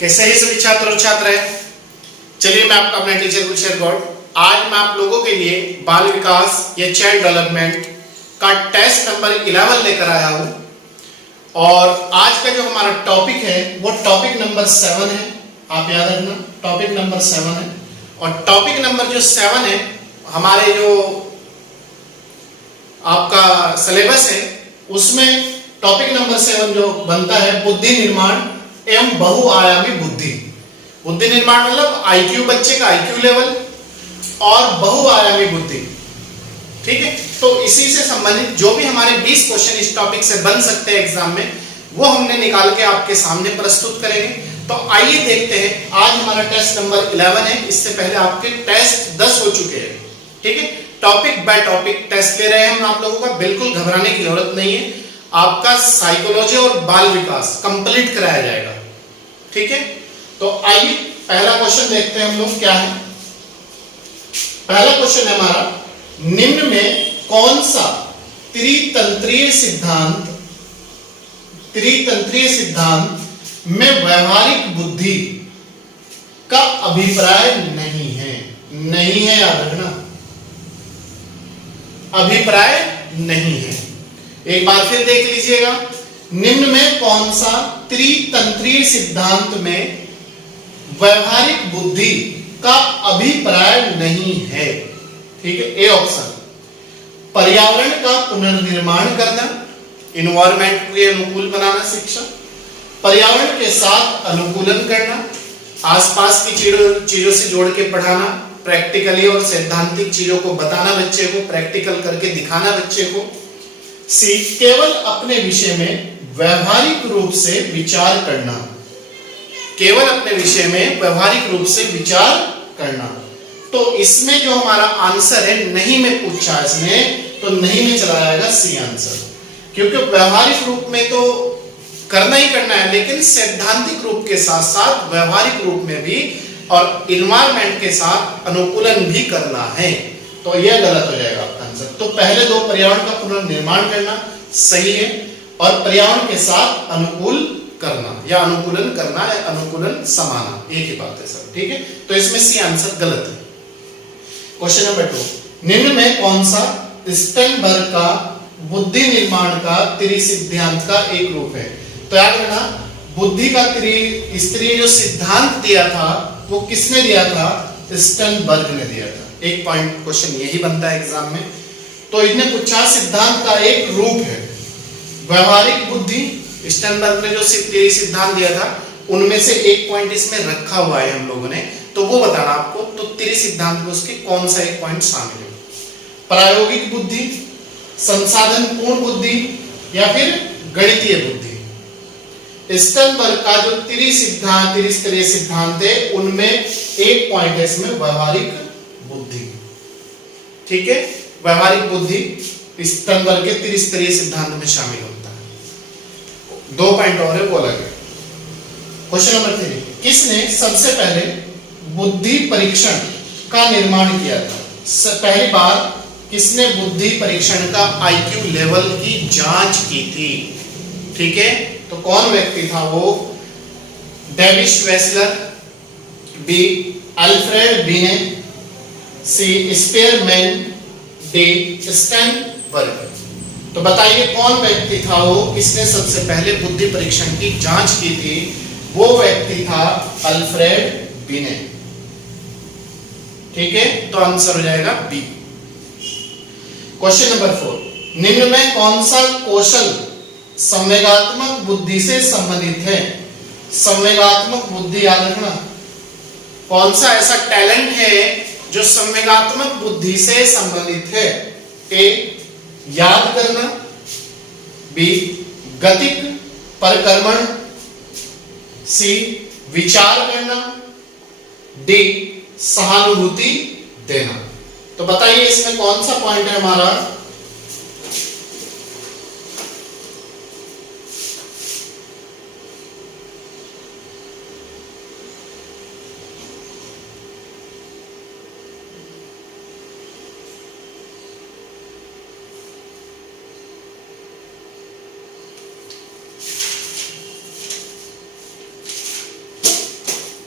कैसे ही सभी छात्र और छात्राएं, चलिए मैं आपका अपना टीचर गुलशेर गौड़ आज मैं आप लोगों के लिए बाल विकास या चाइल्ड डेवलपमेंट का टेस्ट नंबर 11 लेकर आया हूं। और आज का जो हमारा टॉपिक है वो टॉपिक नंबर 7 है। आप याद रखना, टॉपिक नंबर 7 है। और टॉपिक नंबर जो 7 है, हमारे जो आपका सिलेबस है उसमें टॉपिक नंबर 7 जो बनता है बुद्धि निर्माण एवं बहुआयामी बुद्धि। बुद्धि निर्माण मतलब आईक्यू, बच्चे का आईक्यू लेवल, और बहुआयामी बुद्धि। ठीक है, तो इसी से संबंधित जो भी हमारे 20 क्वेश्चन इस टॉपिक से बन सकते हैं एग्जाम में, वो हमने निकाल के आपके सामने प्रस्तुत करेंगे। तो आइए देखते हैं, आज हमारा टेस्ट नंबर 11 है। इससे पहले आपके टेस्ट 10 हो चुके हैं। ठीक है, टॉपिक बाय टॉपिक टेस्ट ले रहे हैं हम आप लोगों का, बिल्कुल घबराने की जरूरत नहीं है। आपका साइकोलॉजी और बाल विकास कंप्लीट कराया जाएगा। ठीक है, तो आइए पहला क्वेश्चन देखते हैं हम लोग क्या है। पहला क्वेश्चन है हमारा, निम्न में कौन सा त्रितंत्रीय सिद्धांत में व्यवहारिक बुद्धि का अभिप्राय नहीं है? नहीं है, याद रखना, अभिप्राय नहीं है। एक बार फिर देख लीजिएगा, निम्न में कौन सा त्रितंत्रीय सिद्धांत में व्यवहारिक बुद्धि का अभिप्राय नहीं है? ठीक है, ए ऑप्शन, पर्यावरण का पुनर्निर्माण करना, इन्वायरमेंट के अनुकूल बनाना शिक्षा, पर्यावरण के साथ अनुकूलन करना, आसपास की चीजों से जोड़ के पढ़ाना, प्रैक्टिकली और सैद्धांतिक चीजों को बताना बच्चे को, प्रैक्टिकल करके दिखाना बच्चे को। सी, केवल अपने विषय में व्यवहारिक रूप से विचार करना, केवल अपने विषय में व्यवहारिक रूप से विचार करना। तो इसमें जो हमारा आंसर है, नहीं में पूछा इसने, तो नहीं में चला जाएगा सी आंसर, क्योंकि व्यवहारिक रूप में तो करना ही करना है, लेकिन सैद्धांतिक रूप के साथ साथ व्यवहारिक रूप में भी और इन्वायरमेंट के साथ अनुकूलन भी करना है। तो यह गलत हो जाएगा आपका आंसर। तो पहले दो, पर्यावरण का पुनर्निर्माण करना सही है, और पर्यावरण के साथ अनुकूल करना या अनुकूलन करना या अनुकूलन समाना, एक ही बात है सर। ठीक है, तो इसमें सी आंसर गलत है। क्वेश्चन नंबर 2, निम्न में कौन सा स्टेनबर्ग का बुद्धि निर्माण का त्रिसिद्धांत का एक रूप है? तो याद रखना, बुद्धि का त्रिस्तरीय जो सिद्धांत दिया था वो किसने दिया था? स्टेनबर्ग ने दिया था। एक पॉइंट क्वेश्चन यही बनता है एग्जाम में। तो इन्हें पूछा सिद्धांत का एक रूप है व्यवहारिक बुद्धि। स्टेनबर्ग ने जो सिद्धांत दिया था उनमें से एक पॉइंट इसमें रखा हुआ है हम लोगों ने, तो वो बताना आपको। तो त्रिसिद्धांत में उसके कौन सा एक पॉइंट शामिल है? प्रायोगिक बुद्धि, संसाधन पूर्ण बुद्धि, या फिर गणितीय बुद्धि? स्टेनबर्ग का जो त्रिस्तरीय सिद्धांत है उनमें एक पॉइंट है इसमें व्यवहारिक बुद्धि। ठीक है, व्यवहारिक बुद्धि स्टेनबर्ग के त्रिस्तरीय सिद्धांत में शामिल होता है। 2 पॉइंट और है, वो अलग है। क्वेश्चन नंबर 3, किसने सबसे पहले बुद्धि परीक्षण का निर्माण किया था? पहली बार किसने बुद्धि परीक्षण का आईक्यू लेवल की जांच की थी? ठीक है, तो कौन व्यक्ति था वो? डेविस वेसलर, बी अल्फ्रेड बिने, सी स्पेयरमैन, डी स्टेनबर्ग। तो बताइए कौन व्यक्ति था वो, किसने सबसे पहले बुद्धि परीक्षण की जांच की थी? वो व्यक्ति था अल्फ्रेड बिने। ठीक है, तो आंसर हो जाएगा बी। क्वेश्चन नंबर 4, निम्न में कौन सा कौशल संवेगात्मक बुद्धि से संबंधित है? संवेगात्मक बुद्धि याद रखना, कौन सा ऐसा टैलेंट है जो संवेगात्मक बुद्धि से संबंधित है? ए, याद करना, बी, गतिक परिक्रमण, सी, विचार करना, डी, सहानुभूति देना। तो बताइए इसमें कौन सा पॉइंट है हमारा?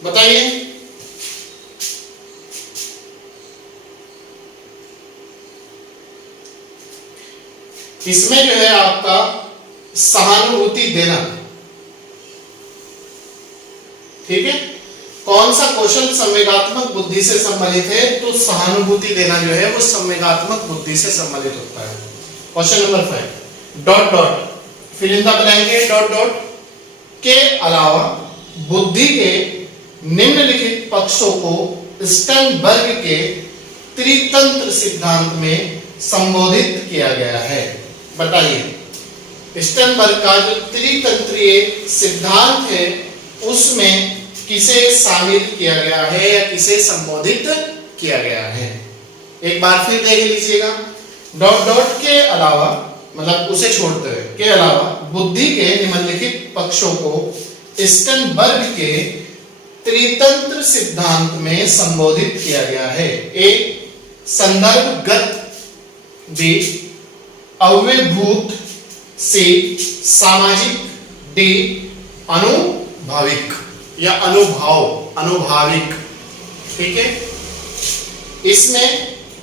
बताइए। इसमें जो है आपका सहानुभूति देना, ठीक है। कौन सा कौशल संवेगात्मक बुद्धि से संबंधित है? तो सहानुभूति देना जो है वो संवेगात्मक बुद्धि से संबंधित होता है। Question number 5 dot dot fill in the blank dot dot के अलावा बुद्धि के निम्नलिखित पक्षों को स्टर्नबर्ग के त्रितंत्र सिद्धांत में संबोधित किया गया है। बताइए, स्टर्नबर्ग का जो त्रितंत्रीय सिद्धांत है उसमें किसे शामिल किया गया है या किसे संबोधित किया गया है? एक बार फिर देख लीजिएगा। डॉट डॉट के अलावा, मतलब उसे छोड़ते हुए, के अलावा बुद्धि के निम्नलिखित पक्षों को स्टर्नबर्ग के त्रितंत्र सिद्धांत में संबोधित किया गया है। ए संदर्भगत, बी अव्यभूत, सी सामाजिक, डी अनुभाविक या अनुभाविक। ठीक है, इसमें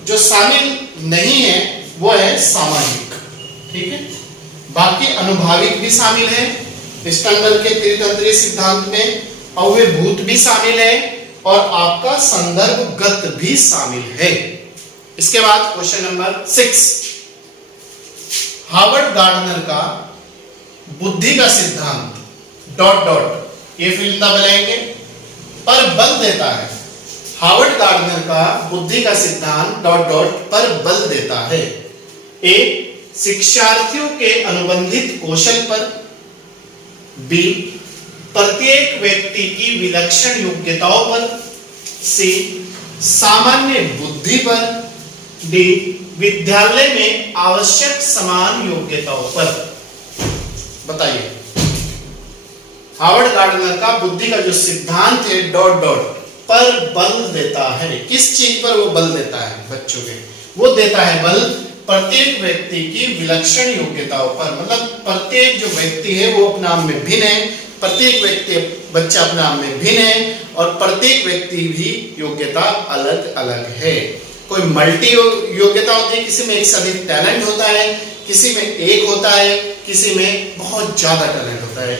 जो शामिल नहीं है वो है सामाजिक। ठीक है, बाकी अनुभाविक भी शामिल है, स्टर्नबर्ग के त्रितंत्रीय सिद्धांत में अव्यभूत भी शामिल है और आपका संदर्भगत भी शामिल है। इसके बाद क्वेश्चन नंबर 6, हार्वर्ड गार्डनर का बुद्धि का सिद्धांत डॉट डॉट, ये फिल इन द ब्लैंक पर बल देता है। हार्वर्ड गार्डनर का बुद्धि का सिद्धांत डॉट डॉट पर बल देता है। ए शिक्षार्थियों के अनुबंधित कौशल पर, बी प्रत्येक व्यक्ति की विलक्षण योग्यताओं पर, सी सामान्य बुद्धि पर, डी विद्यालय में आवश्यक समान योग्यताओं पर। बताइए, हार्वर्ड गार्डनर का बुद्धि का जो सिद्धांत है डॉट डॉट पर बल देता है। किस चीज पर वो बल देता है बच्चों के? वो देता है बल प्रत्येक व्यक्ति की विलक्षण योग्यताओं पर। मतलब प्रत्येक जो व्यक्ति है वो अपने आप में भिन्न है, प्रत्येक व्यक्ति बच्चा अपने आप में भिन्न है और प्रत्येक व्यक्ति भी योग्यता अलग अलग है। कोई मल्टी योग्यता होती है, किसी में एक से अधिक टैलेंट होता है, किसी में एक होता है, किसी में बहुत ज्यादा टैलेंट होता है।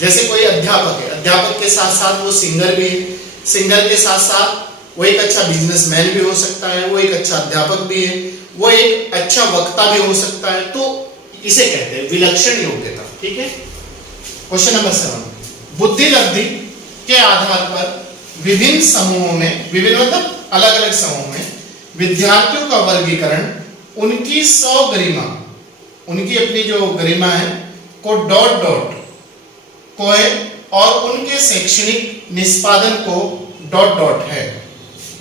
जैसे कोई अध्यापक है, अध्यापक के साथ साथ वो सिंगर भी है, सिंगर के साथ साथ वो एक अच्छा बिजनेसमैन भी हो सकता है, वो एक अच्छा अध्यापक भी है, वो एक अच्छा वक्ता भी हो सकता है। तो इसे कहते हैं विलक्षण योग्यता। ठीक है, क्वेश्चन नंबर 7, बुद्धि लब्धि के आधार पर विभिन्न समूहों में, विभिन्न मतलब अलग अलग समूहों में विद्यार्थियों का वर्गीकरण उनकी स्वगरिमा, उनकी अपनी जो गरिमा है को डॉट डॉट को है और उनके शैक्षणिक निष्पादन को डॉट डॉट है।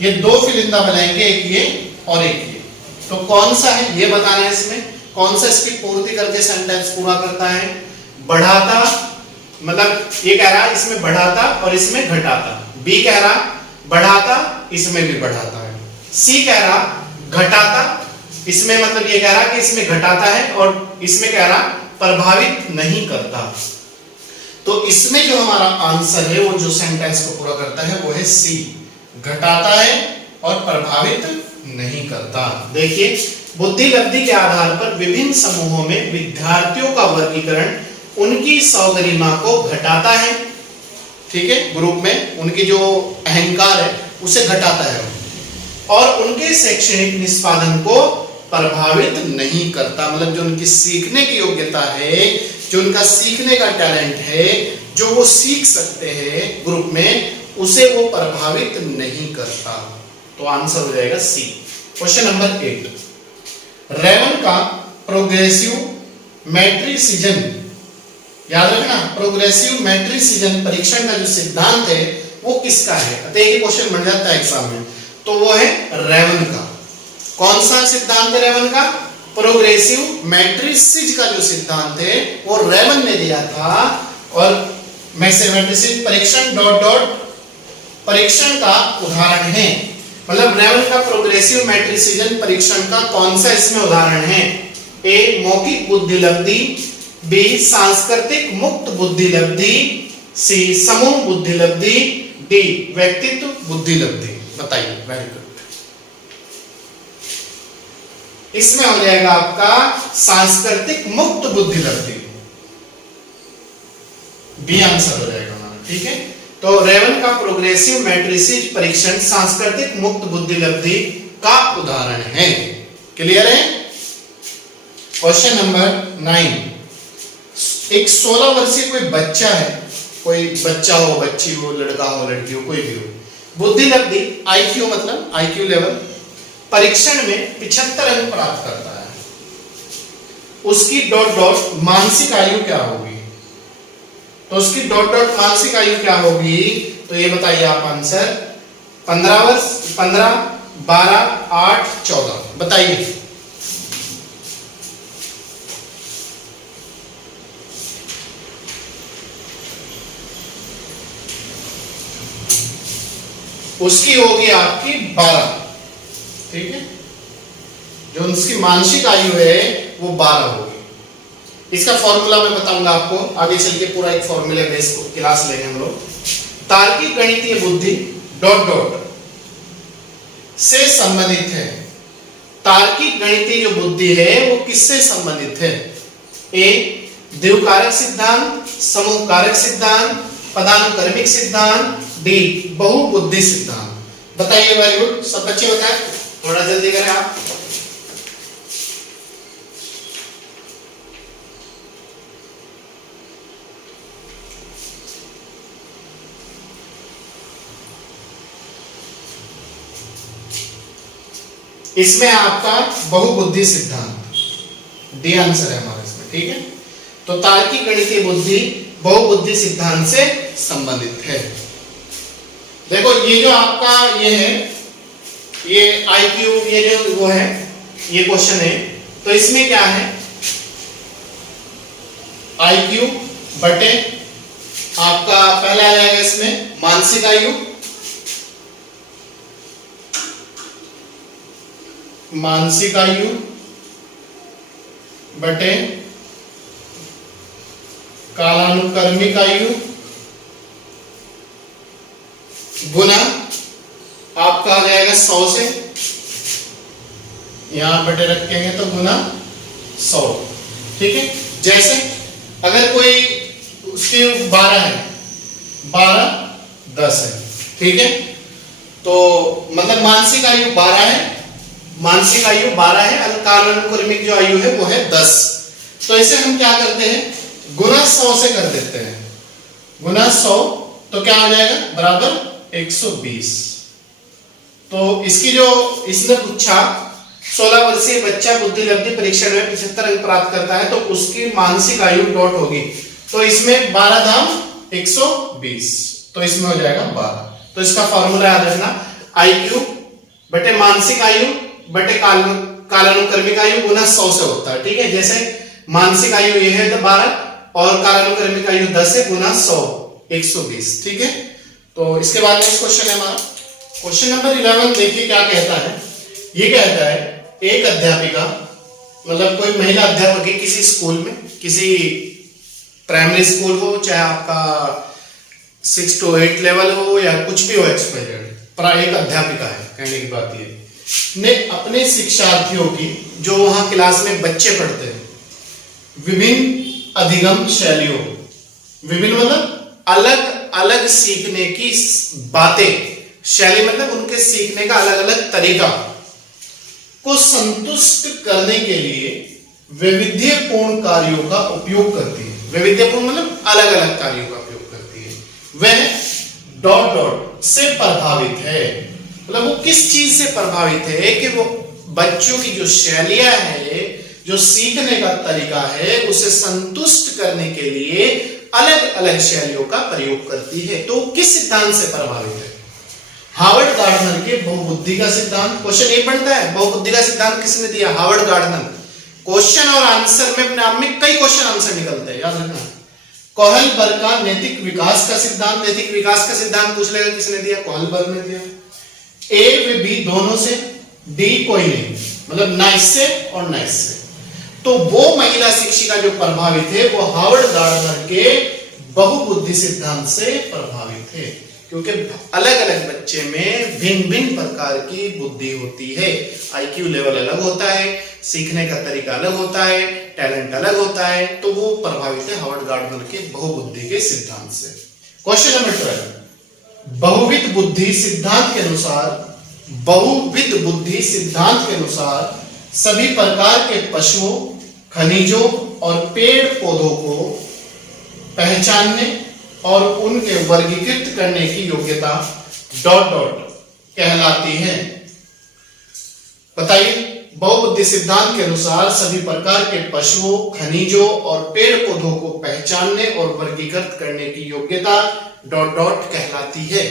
ये दो फिल इन द ब्लैंक, एक ये और एक ये। तो कौन सा है ये बताना है, इसमें कौन सा इसकी पूर्ति करके सेंटेंस पूरा करता है? बढ़ाता, मतलब ये कह रहा है इसमें बढ़ाता और इसमें घटाता। बी कह रहा बढ़ाता, इसमें भी बढ़ाता है। सी कह रहा घटाता, इसमें मतलब ये कह रहा कि इसमें घटाता है और इसमें कह रहा प्रभावित नहीं करता। तो इसमें जो हमारा आंसर है वो जो सेंटेंस को पूरा करता है वो है सी, घटाता है और प्रभावित नहीं करता। देखिए, बुद्धि लब्धि के आधार पर विभिन्न समूहों में विद्यार्थियों का वर्गीकरण उनकी स्वगरिमा को घटाता है। ठीक है, ग्रुप में उनकी जो अहंकार है उसे घटाता है और उनके शैक्षणिक निष्पादन को प्रभावित नहीं करता। मतलब जो उनकी सीखने की योग्यता है, जो उनका सीखने का टैलेंट है, जो वो सीख सकते हैं ग्रुप में, उसे वो प्रभावित नहीं करता। तो आंसर हो जाएगा सी। क्वेश्चन नंबर 8, रेवन का प्रोग्रेसिव मैट्रिसिजन, याद रखना प्रोग्रेसिव मैट्रिसिजन परीक्षण का जो सिद्धांत है वो किसका है? एक ही क्वेश्चन बन जाता है एग्जाम में, तो वो है रेवन का। कौन सा सिद्धांत है रेवन का? प्रोग्रेसिव मैट्रिसिज का जो सिद्धांत है वो रेवन ने दिया था और मैट्रिसिज परीक्षण डॉट डॉट परीक्षण का उदाहरण है। मतलब रेवन का प्रोग्रेसिव मैट्रिसिजन परीक्षण का कौन सा इसमें उदाहरण है? ए मौखिक बुद्धि लब्धि, बी सांस्कृतिक मुक्त बुद्धि लब्धि, सी समूह बुद्धि लब्धि, डी व्यक्तित्व बुद्धि लब्धि। बताइए, वेरी गुड। इसमें हो जाएगा आपका सांस्कृतिक मुक्त बुद्धि लब्धि, बी आंसर हो जाएगा हमारा। ठीक है, तो रेवन का प्रोग्रेसिव मैट्रिसेस परीक्षण सांस्कृतिक मुक्त बुद्धि लब्धि का उदाहरण है। क्लियर है? क्वेश्चन नंबर 9, एक 16 वर्षीय कोई बच्चा है, कोई बच्चा हो, बच्ची हो, लड़का हो, लड़की हो, कोई भी हो, बुद्धि लब्धि आईक्यू मतलब आईक्यू लेवल परीक्षण में 75 अंक प्राप्त करता है, उसकी डॉट डॉट मानसिक आयु क्या होगी? तो उसकी डॉट डॉट मानसिक आयु क्या होगी? तो ये बताइए आप आंसर। 15 वर्ष, 15, 12, 8, 14 बताइए। उसकी होगी आपकी 12। ठीक है, जो उसकी मानसिक आयु है वो 12 होगी। इसका फॉर्मूला मैं बताऊंगा आपको आगे चल के, पूरा एक फॉर्मूले बेस क्लास लेंगे हम लोग। तार्किक गणितीय बुद्धि डॉट डॉट से संबंधित है। तार्किक गणितीय जो बुद्धि है वो किससे संबंधित है? ए द्विकारक सिद्धांत, समूह कारक सिद्धांत, पदानुक्रमिक सिद्धांत, डी बहुबुद्धि सिद्धांत। बताइए, वेरी गुड, सब बच्चे बताएं, थोड़ा जल्दी करें आप। इसमें आपका बहुबुद्धि सिद्धांत, डी आंसर है हमारा इसमें। ठीक है, तो तार्किक गणितीय बुद्धि बहुबुद्धि सिद्धांत से संबंधित है। देखो ये जो आपका ये है, ये आईक्यू, ये जो वो है, ये क्वेश्चन है, तो इसमें क्या है? आईक्यू बटे आपका पहला आ जाएगा इसमें मानसिक आयु, मानसिक आयु बटे कालानुक्रमिक आयु गुना आपका आ जाएगा 100 से, यहां बटे रखेंगे तो गुना 100। ठीक है, जैसे अगर कोई उसकी 12 है, 12, 10 है। ठीक है, तो मतलब मानसिक आयु 12 है, मानसिक आयु 12 है, और कालानुक्रमिक जो आयु है वो है 10। तो इसे हम क्या करते हैं? गुना 100 से कर देते हैं, गुना 100, तो क्या आ जाएगा? बराबर 120। तो इसकी जो इसने पूछा 16 वर्षीय बच्चा बुद्धि लब्धि परीक्षण में 75 अंक प्राप्त करता है, तो उसकी मानसिक आयु डॉट होगी, तो इसमें 12 धाम 120, तो इसमें हो जाएगा 12। तो इसका फॉर्मूला याद रखना, आईक्यू बटे मानसिक आयु बटे कालानुक्रमिक आयु गुना 100 से होता है। ठीक है, जैसे मानसिक आयु ये है 12 और कालानुक्रमिक आयु 10 है, गुना 100 120। ठीक है, तो इसके बाद नेक्स्ट क्वेश्चन है हमारा क्वेश्चन नंबर 11। देखिए क्या कहता है। ये कहता है एक अध्यापिका, मतलब कोई महिला अध्यापक है किसी स्कूल में, किसी प्राइमरी स्कूल हो, चाहे आपका 6 to 8 लेवल हो या कुछ भी हो, एक्सपायर्ड एक अध्यापिका है, कहने की बात ये ने अपने शिक्षार्थियों की, जो वहां क्लास में बच्चे पढ़ते हैं, विभिन्न अधिगम शैलियों, विभिन्न मतलब अलग अलग सीखने की बातें, शैली मतलब उनके सीखने का अलग अलग तरीका को संतुष्ट करने के लिए वैविध्यपूर्ण कार्यों का उपयोग करती है। वैविध्यपूर्ण मतलब अलग अलग कार्यों का उपयोग करती है। वह डॉट डॉट से प्रभावित है, मतलब वो किस चीज से प्रभावित है? कि वो बच्चों की जो शैलियां है, जो सीखने का तरीका है, उसे संतुष्ट करने के लिए अलग अलग शैलियों का प्रयोग करती है। तो किस सिद्धांत से प्रभावित है? हार्वर्ड गार्डनर के बहुबुद्धि का सिद्धांत। क्वेश्चन ये बनता है, बहुबुद्धि का सिद्धांत किसने दिया? Harvard gardener. क्वेश्चन और आंसर में अपने आप में कई क्वेश्चन आंसर निकलते हैं, याद रखना। कोहलबर्ग का नैतिक विकास का सिद्धांत। नैतिक विकास का सिद्धांत पूछ लेगा किसने दिया? कोहलबर्ग ने दिया। ए व बी दोनों से, डी कोई नहीं, मतलब ना इससे और ना इससे। तो वो महिला शिक्षिका जो प्रभावित है वो हार्वर्ड गार्डनर के बहुबुद्धि सिद्धांत से प्रभावित है। क्योंकि अलग अलग बच्चे में भिन्न भिन्न प्रकार की बुद्धि होती है। आईक्यू लेवल अलग होता है, सीखने का तरीका अलग होता है, टैलेंट अलग होता है, तो वो प्रभावित है हार्वर्ड गार्डनर के बहुबुद्धि के सिद्धांत से। क्वेश्चन नंबर 12, बहुविध बुद्धि सिद्धांत के अनुसार सभी प्रकार के पशुओं, खनिजों और पेड़ पौधों को पहचानने और उनके वर्गीकृत करने की योग्यता ... कहलाती है। बताइए, बहुबुद्धि सिद्धांत के अनुसार सभी प्रकार के पशुओं, खनिजों और पेड़ पौधों को पहचानने और वर्गीकृत करने की योग्यता ... कहलाती है।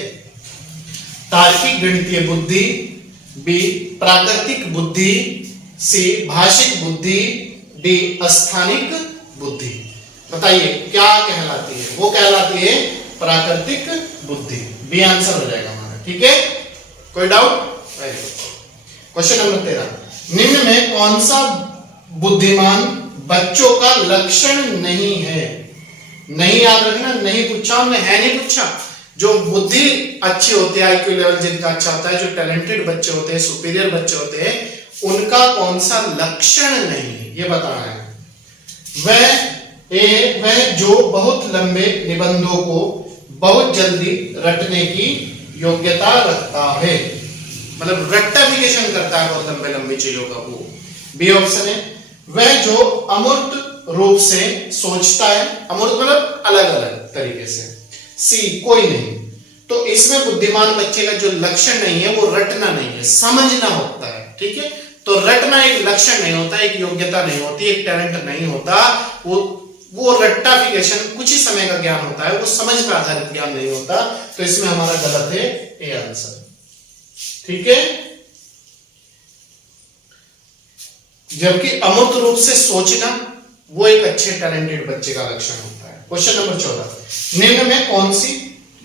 तार्किक गणितीय बुद्धि, बी प्राकृतिक बुद्धि, सी भाषिक बुद्धि, डी स्थानिक बुद्धि। बताइए क्या कहलाती है? वो कहलाती है प्राकृतिक बुद्धि। बी आंसर हो जाएगा हमारा। ठीक है, कोई doubt? Very good. Question number 13, निम्न में कौन सा बुद्धिमान बच्चों का लक्षण नहीं है? नहीं याद रखना, नहीं पूछा हमने, है नहीं पूछा। जो बुद्धि अच्छी होती है, आईक्यू लेवल जिनका अच्छा होता है, जो टैलेंटेड बच्चे होते हैं, सुपीरियर बच्चे होते हैं, उनका कौन सा लक्षण नहीं है ये बताना है। वह जो बहुत लंबे निबंधों को बहुत जल्दी रटने की योग्यता रखता है, मतलब रट्टाफिकेशन करता है बहुत लंबे लंबी चीजों का, वो। बी ऑप्शन है, वह जो अमूर्त रूप से सोचता है, अमूर्त मतलब अलग अलग तरीके से। सी कोई नहीं। तो इसमें बुद्धिमान बच्चे का जो लक्षण नहीं है वो रटना नहीं है, समझना होता है। ठीक है, तो रटना एक लक्षण नहीं होता, एक योग्यता नहीं होती, एक टैलेंट नहीं होता। वो रट्टाफिकेशन कुछ ही समय का ज्ञान होता है, वो समझ पर आधारित ज्ञान नहीं होता। तो इसमें हमारा गलत है ए आंसर। ठीक है, जबकि अमूर्त रूप से सोचना वो एक अच्छे टैलेंटेड बच्चे का लक्षण होता है। क्वेश्चन नंबर 14, निम्न में कौन सी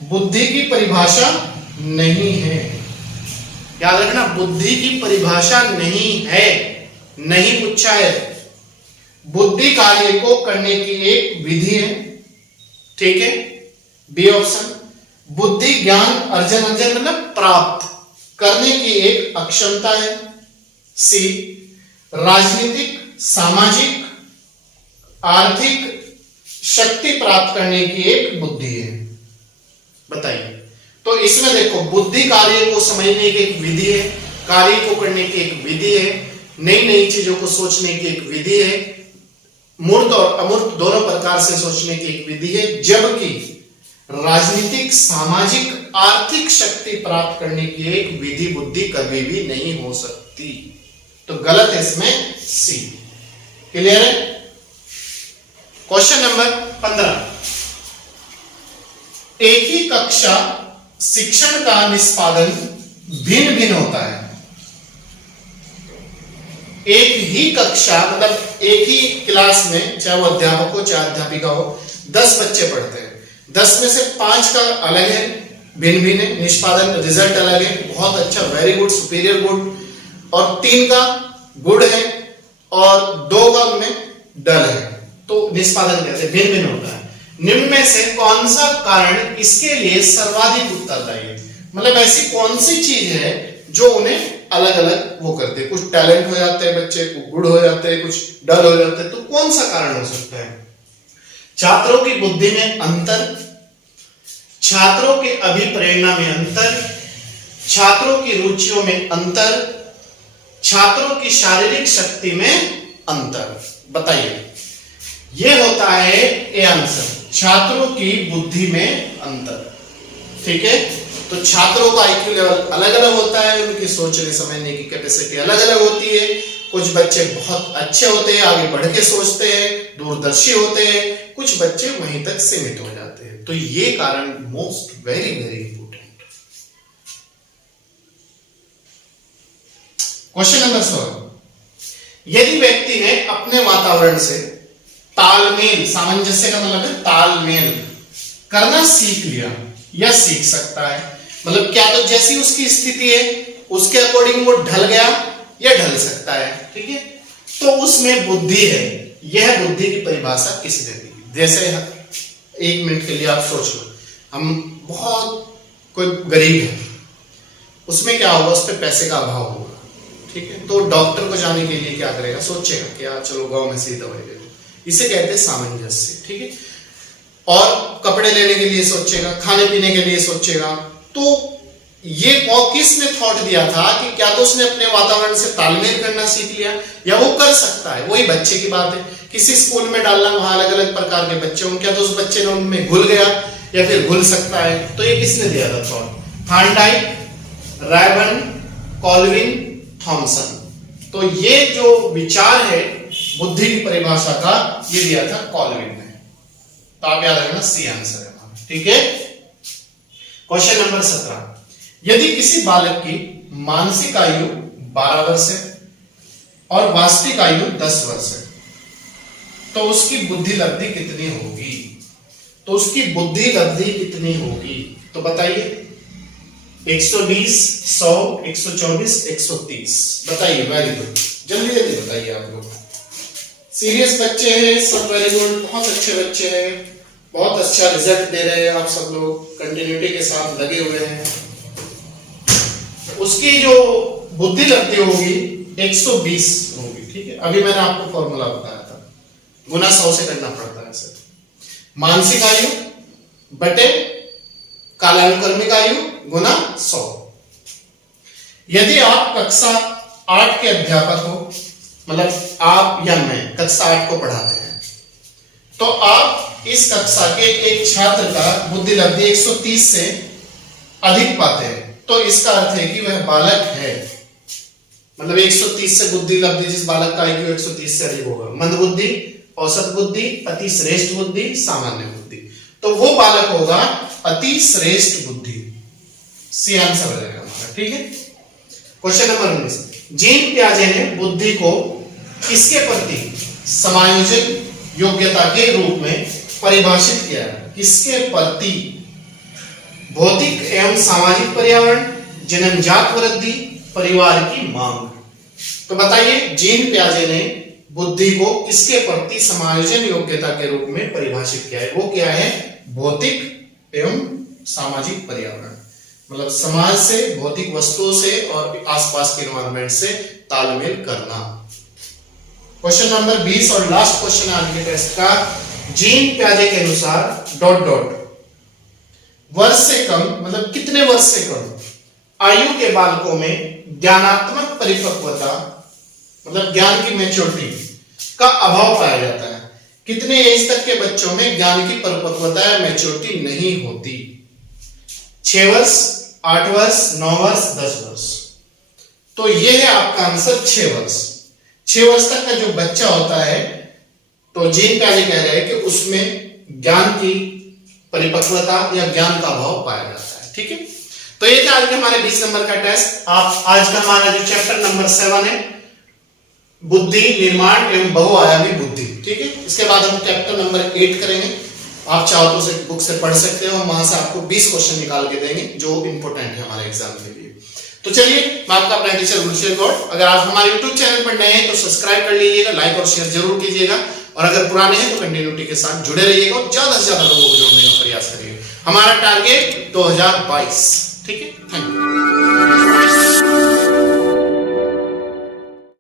बुद्धि की परिभाषा नहीं है? याद रखना, बुद्धि की परिभाषा नहीं है, नहीं पूछा है। बुद्धि कार्य को करने की एक विधि है। ठीक है, बी ऑप्शन, बुद्धि ज्ञान अर्जन मतलब प्राप्त करने की एक अक्षमता है। सी राजनीतिक, सामाजिक, आर्थिक शक्ति प्राप्त करने की एक बुद्धि है। बताइए, तो इसमें देखो, बुद्धि कार्य को समझने की एक विधि है, कार्य को करने की एक विधि है, नई नई चीजों को सोचने की एक विधि है, मूर्त और अमूर्त दोनों प्रकार से सोचने की एक विधि है। जबकि राजनीतिक, सामाजिक, आर्थिक शक्ति प्राप्त करने की एक विधि बुद्धि कभी भी नहीं हो सकती। तो गलत है इसमें सी। क्लियर है? क्वेश्चन नंबर 15, एक ही कक्षा शिक्षण का निष्पादन भिन्न भिन्न होता है। एक ही कक्षा मतलब एक ही क्लास में, चाहे वो अध्यापक हो चाहे अध्यापिका हो, 10 बच्चे पढ़ते हैं। 10 में से 5 का अलग है, भिन्न भिन्न है, निष्पादन रिजल्ट अलग है, बहुत अच्छा, वेरी गुड, सुपीरियर गुड, और 3 का गुड है और 2 का उनमें डल है। तो निष्पादन कहते हैं भिन्न भिन्न होता है। निम्न में से कौन सा कारण इसके लिए सर्वाधिक उत्तरदायी है? मतलब ऐसी कौन सी चीज है जो उन्हें अलग अलग वो करते हैं? कुछ टैलेंट हो जाते हैं बच्चे, कुछ गुड हो जाते हैं, कुछ डल हो जाते हैं। तो कौन सा कारण हो सकता है? छात्रों की बुद्धि में अंतर, छात्रों के अभिप्रेरणा में अंतर, छात्रों की रुचियों में अंतर, छात्रों की शारीरिक शक्ति में अंतर। बताइए, यह होता है ए आंसर, छात्रों की बुद्धि में अंतर। ठीक है, तो छात्रों का आईक्यू लेवल अलग अलग होता है, उनकी सोचने समझने की कैपेसिटी अलग अलग होती है। कुछ बच्चे बहुत अच्छे होते हैं, आगे बढ़ के सोचते हैं, दूरदर्शी होते हैं, कुछ बच्चे वहीं तक सीमित हो जाते हैं। तो ये कारण most very very important. Question number 16, यदि व्यक्ति ने अपने वातावरण से तालमेल, सामंजस्य का मतलब है तालमेल करना सीख लिया या सीख सकता है, मतलब क्या तो जैसी उसकी स्थिति है उसके अकॉर्डिंग वो ढल गया या ढल सकता है। ठीक है, तो उसमें बुद्धि है। यह बुद्धि की परिभाषा किसने दी? जैसे 1 मिनट के लिए आप सोच लो, हम बहुत कोई गरीब है, उसमें क्या होगा, उस पर पैसे का अभाव होगा, ठीक है। तो डॉक्टर को जाने के लिए क्या करेगा, सोचेगा कि यार चलो गांव में से ही दवाई ले लो, इसे कहते हैं सामंजस्य, ठीक है। और कपड़े लेने के लिए सोचेगा, खाने पीने के लिए सोचेगा। तो ये किसने थॉट दिया था कि क्या तो उसने अपने वातावरण से तालमेल करना सीख लिया, या वो कर सकता है, वही बच्चे की बात है। किसी स्कूल में डालना, वहां अलग अलग प्रकार के बच्चे होंगे, क्या तो उस बच्चे ने उनमें घुल गया या फिर घुल सकता है। तो ये किसने दिया था thought, Thorndike, Ryburn, Colvin, Thompson. तो ये जो विचार है बुद्धि की परिभाषा का, ये दिया था कॉल्विन ने। तो आप याद रखना, सी आंसर है हमारा, ठीक है। क्वेश्चन नंबर 17, यदि किसी बालक की मानसिक आयु 12 वर्ष है और वास्तविक आयु 10 वर्ष है, तो उसकी बुद्धि लब्धि कितनी होगी? तो उसकी बुद्धि लब्धि कितनी होगी, तो बताइए। 120, 100, 124, 130, बताइए। वेरी गुड, जल्दी जल्दी बताइए आप लोग। सीरियस बच्चे हैं सब, वेरी गुड, बहुत अच्छे बच्चे हैं, बहुत अच्छा रिजल्ट दे रहे हैं आप सब लोग, कंटिन्यूटी के साथ लगे हुए हैं। उसकी जो बुद्धि लब्धि होगी 120 होगी, ठीक है। अभी मैंने आपको फॉर्मूला बताया था, गुना 100 से करना पड़ता है सर। मानसिक आयु बटे कालानुक्रमिक आयु गुना 100। यदि आप कक्षा 8 के अध्यापक हो, मतलब आप या मैं कक्षा 8 को पढ़ाते हैं, तो आप इस कक्षा के एक छात्र का बुद्धि लब्धि 130 से अधिक पाते हैं, तो इसका अर्थ है कि वह बालक है। मतलब 130 से बुद्धि लब्धि, जिस बालक का आईक्यू 130 से अधिक होगा, मंद बुद्धि, औसत बुद्धि, अति श्रेष्ठ बुद्धि, सामान्य बुद्धि, तो वो बालक होगा अति श्रेष्ठ बुद्धि। सी आंसर हो जाएगा हमारा, ठीक है। क्वेश्चन नंबर 19, जीन पियाजे ने बुद्धि को किसके प्रति समायोजन योग्यता के रूप में परिभाषित किया है? किसके प्रति? भौतिक एवं सामाजिक पर्यावरण, जन्मजात वृद्धि, परिवार की मांग। तो बताइए, जीन पियाजे ने बुद्धि को किसके प्रति समायोजन योग्यता के रूप में परिभाषित किया है? वो क्या है? भौतिक एवं सामाजिक पर्यावरण, मतलब समाज से, भौतिक वस्तुओं से और आसपास के एनवायरनमेंट से तालमेल करना। क्वेश्चन नंबर 20 और लास्ट क्वेश्चन आज के टेस्ट का, जीन पियाजे के अनुसार डॉट डॉट वर्ष से कम, मतलब कितने वर्ष से कम आयु के बालकों में ज्ञानात्मक परिपक्वता, मतलब ज्ञान की मैच्योरिटी का अभाव पाया जाता है? कितने एज तक के बच्चों में ज्ञान की परिपक्वता या मैच्योरिटी नहीं होती? 6 वर्ष, 8 वर्ष, 9 वर्ष, 10 वर्ष। तो यह है आपका आंसर, 6 वर्ष। 6 वर्ष तक का जो बच्चा होता है, तो जीन पियाजे कह रहे हैं कि उसमें ज्ञान की परिपक्वता या ज्ञान का अभाव पाया जाता है, ठीक है। तो ये था आज के हमारे 20 नंबर का टेस्ट। आप आज का हमारा जो चैप्टर नंबर 7 है, बुद्धि, निर्माण एवं बहुआयामी बुद्धि, ठीक है। इसके बाद हम चैप्टर नंबर 8 करेंगे। आप चाहो तो उसे बुक से पढ़ सकते हो, वहां से आपको 20 क्वेश्चन निकाल के देंगे जो इंपॉर्टेंट है हमारे एग्जाम के लिए। तो चलिए, मैं आपका अपना टीचर गुलशेर गौड़। अगर आप हमारे यूट्यूब चैनल पर नए हैं तो सब्सक्राइब कर लीजिएगा, लाइक और शेयर जरूर कीजिएगा, और अगर पुराने हैं तो कंटिन्यूटी के साथ जुड़े रहिएगा और ज्यादा से ज्यादा लोगों को जोड़ने का प्रयास करिए। हमारा टारगेट 2022, ठीक है। Thank you.